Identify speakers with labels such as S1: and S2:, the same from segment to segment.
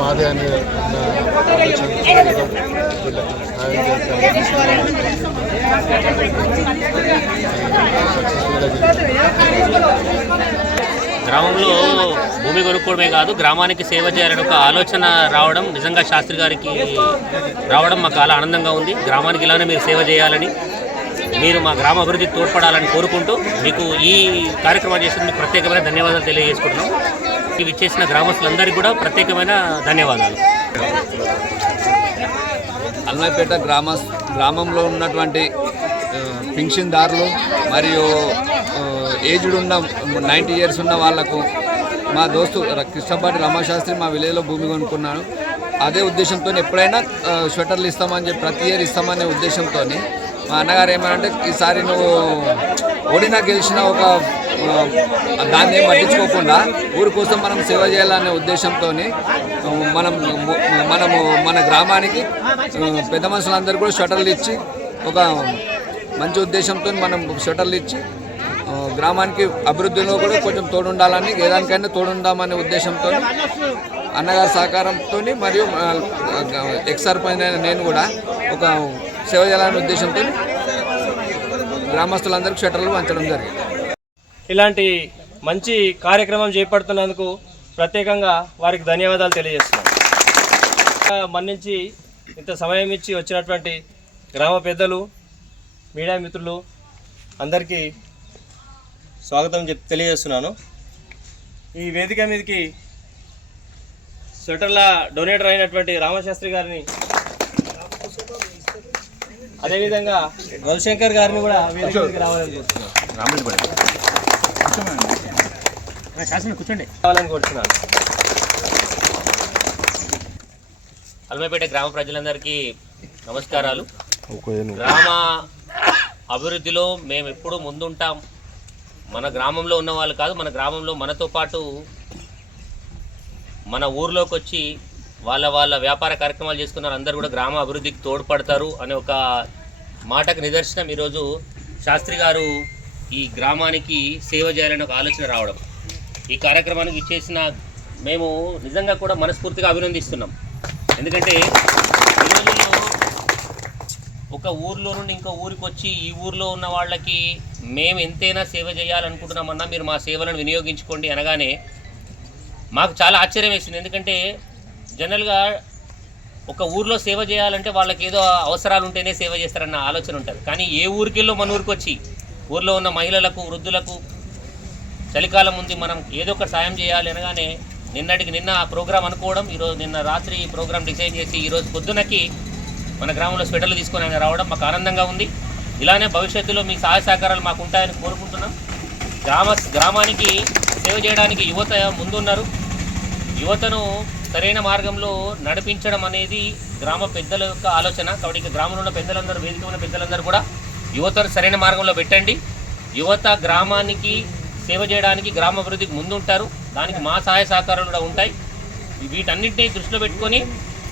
S1: మాదే అని
S2: గ్రామంలో భూమి కొనుక్కోవడమే కాదు గ్రామానికి సేవ చేయాలని ఒక ఆలోచన రావడం నిజంగా శాస్త్రి గారికి రావడం మాకు చాలా ఆనందంగా ఉంది. గ్రామానికి ఇలానే మీరు సేవ చేయాలని మీరు మా గ్రామ అభివృద్ధికి తోడ్పడాలని కోరుకుంటూ మీకు ఈ కార్యక్రమం చేసినందుకు ప్రత్యేకమైన ధన్యవాదాలు తెలియజేసుకుంటున్నాం. ఇవి చేసిన గ్రామస్తులందరికీ కూడా ప్రత్యేకమైన ధన్యవాదాలు.
S3: అల్మైపేట గ్రామ గ్రామంలో ఉన్నటువంటి పింఛన్దారులు మరియు ఏజ్డ్ ఉన్న నైంటీ ఇయర్స్ ఉన్న వాళ్ళకు మా దోస్తు కృష్ణపాటి రమాశాస్త్రి మా విలేజ్లో భూమి కొనుక్కున్నాడు. అదే ఉద్దేశంతో ఎప్పుడైనా స్వెటర్లు ఇస్తామని చెప్పి ప్రతి ఇయర్ ఇస్తామనే ఉద్దేశంతో మా అన్నగారు ఏమనంటే ఈసారి నువ్వు ఓడినా గెలిచిన ఒక దాన్ని ఏం పట్టించుకోకుండా ఊరి కోసం మనం సేవ చేయాలనే ఉద్దేశంతో మనం మనము మన గ్రామానికి పెద్ద మనుషులందరూ కూడా షటర్లు ఇచ్చి ఒక మంచి ఉద్దేశంతో మనం షటర్లు ఇచ్చి గ్రామానికి అభివృద్ధిలో కూడా కొంచెం తోడుండాలని ఏదానికైనా తోడుందామనే ఉద్దేశంతో అన్నగారి సహకారంతో మరియు ఎక్స్ సర్పంచ్ నేను కూడా ఒక సేవ చేయాలనే ఉద్దేశంతో గ్రామస్తులందరికీ షటర్లు పంచడం జరిగింది.
S4: ఇలాంటి మంచి కార్యక్రమం చేపడుతున్నందుకు ప్రత్యేకంగా వారికి ధన్యవాదాలు తెలియజేస్తున్నాను మన్నించి ఇంత సమయం ఇచ్చి వచ్చినటువంటి గ్రామ పెద్దలు మీడియా మిత్రులు అందరికీ స్వాగతం చెప్ తెలియజేస్తున్నాను. ఈ వేదిక మీదకి స్వెటర్ల డొనేటర్ అయినటువంటి రామశాస్త్రి గారిని అదేవిధంగా రవిశంకర్ గారిని కూడా వేదిక మీదకి రావాలని కోరుతున్నాను కావాలని కోరుతున్నాను.
S2: అల్మపేట గ్రామ ప్రజలందరికీ నమస్కారాలు. గ్రామ అభివృద్ధిలో మేము ఎప్పుడూ ముందుంటాం. మన గ్రామంలో ఉన్న వాళ్ళు కాదు మన గ్రామంలో మనతో పాటు మన ఊర్లోకి వచ్చి వాళ్ళ వాళ్ళ వ్యాపార కార్యక్రమాలు చేసుకున్నారు. అందరూ కూడా గ్రామ అభివృద్ధికి తోడ్పడతారు అనే ఒక మాటకు నిదర్శనం ఈరోజు శాస్త్రి గారు ఈ గ్రామానికి సేవ చేయాలనే ఒక ఆలోచన రావడం. ఈ కార్యక్రమానికి ఇచ్చేసిన మేము నిజంగా కూడా మనస్ఫూర్తిగా అభినందిస్తున్నాం. ఎందుకంటే ఒక ఊర్లో నుండి ఇంకో ఊరికి వచ్చి ఈ ఊర్లో ఉన్న వాళ్ళకి మేము ఎంతైనా సేవ చేయాలనుకుంటున్నామన్నా మీరు మా సేవలను వినియోగించుకోండి అనగానే మాకు చాలా ఆశ్చర్యం వేసింది. ఎందుకంటే జనరల్గా ఒక ఊర్లో సేవ చేయాలంటే వాళ్ళకి ఏదో అవసరాలు ఉంటేనే సేవ చేస్తారన్న ఆలోచన ఉంటుంది. కానీ ఏ ఊరికెళ్ళో మన ఊరికి వచ్చి ఊర్లో ఉన్న మహిళలకు వృద్ధులకు చలికాలం ఉంది మనం ఏదో ఒక సాయం చేయాలి అనగానే నిన్నటికి నిన్న ఆ ప్రోగ్రాం అనుకోవడం ఈరోజు నిన్న రాత్రి ఈ ప్రోగ్రాం డిసైడ్ చేసి ఈరోజు పొద్దునకి మన గ్రామంలో స్వెటర్లు తీసుకొని ఆయన రావడం మాకు ఆనందంగా ఉంది. ఇలానే భవిష్యత్తులో మీ సహాయ సహకారాలు మాకు ఉంటాయని కోరుకుంటున్నాం. గ్రామ గ్రామానికి సేవ చేయడానికి యువత ముందున్నారు. యువతను సరైన మార్గంలో నడిపించడం అనేది గ్రామ పెద్దల యొక్క ఆలోచన. కాబట్టి ఇక గ్రామంలో ఉన్న పెద్దలందరూ వేదిక ఉన్న పెద్దలందరూ కూడా యువతను సరైన మార్గంలో పెట్టండి. యువత గ్రామానికి సేవ చేయడానికి గ్రామ అభివృద్ధికి ముందుంటారు. దానికి మా సహాయ సహకారాలు కూడా ఉంటాయి. వీటన్నింటినీ దృష్టిలో పెట్టుకొని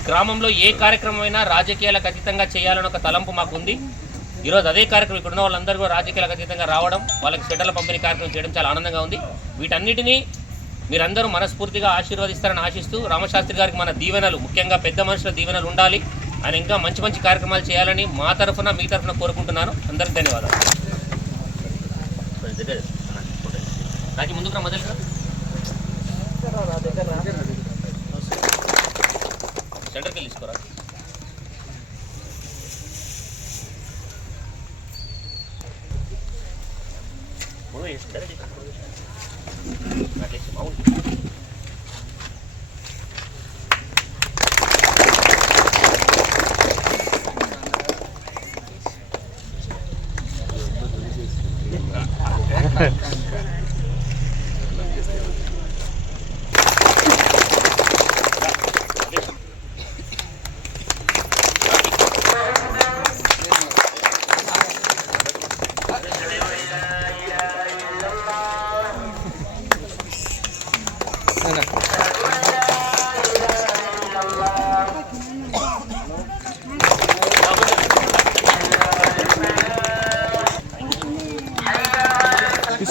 S2: గ్రామంలో ఏ కార్యక్రమం అయినా రాజకీయాలకు అతీతంగా చేయాలని ఒక తలంపు మాకు ఉంది ఈరోజు అదే కార్యక్రమం ఇక్కడ ఉన్న వాళ్ళందరూ కూడా రాజకీయాలకు అతీతంగా రావడం వాళ్ళకి సెటర్ల పంపిణీ కార్యక్రమం చేయడం చాలా ఆనందంగా ఉంది. వీటన్నిటినీ మీరందరూ మనస్ఫూర్తిగా ఆశీర్వదిస్తారని ఆశిస్తూ రామశాస్త్రి గారికి మన దీవెనలు ముఖ్యంగా పెద్ద మనుషుల దీవెనలు ఉండాలి ఆయన ఇంకా మంచి మంచి కార్యక్రమాలు చేయాలని మా తరఫున మీ తరఫున కోరుకుంటున్నాను. అందరికి ధన్యవాదాలు. నాకు ముందుకు మొదలు సెంటర్కి వెళ్ళి తీసుకోరా? ఓయ్,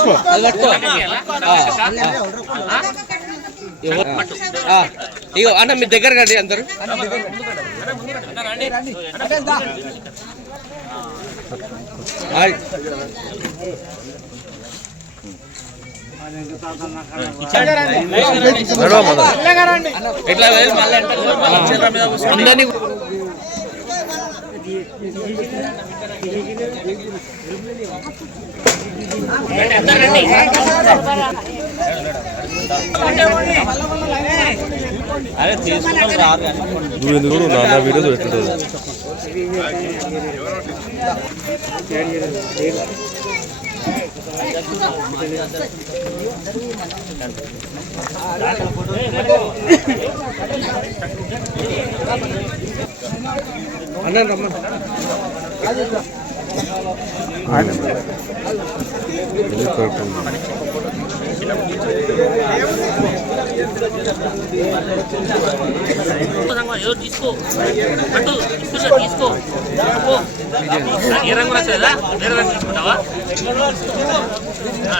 S1: తీసుకో
S2: పట్టు.
S4: ఇగో అన్న మీ దగ్గర కండి అందరు. ఎట్లా అందరినీ
S1: నువ్వు ఎందుకు నా నా వీడియో ఎట్లుంటుంది
S4: అన్న రమ్మ
S2: ఎవరు తీసుకో పట్టు తీసుకున్నా తీసుకో ఏ రంగు నచ్చలేదా వేరే రంగు తీసుకుంటావా ఆ.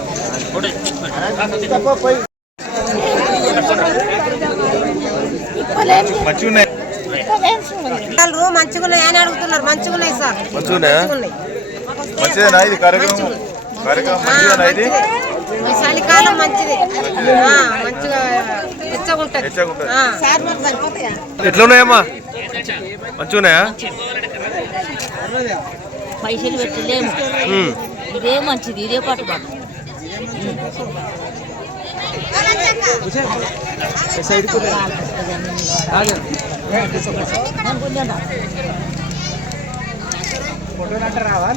S5: మంచిగున్నాయి అని అడుగుతున్నారు.
S1: మంచిగున్నాయి
S5: సార్. చలికాలం మంచిది. మంచిగా ఎట్లా
S1: ఉన్నాయమ్మా మంచిగా
S6: పైసలు పెట్టలేము ఇదే మంచిది ఇదే పాటు పట్టుబాటు కొంచెం లేకపోతే కాల్ నాకు రావా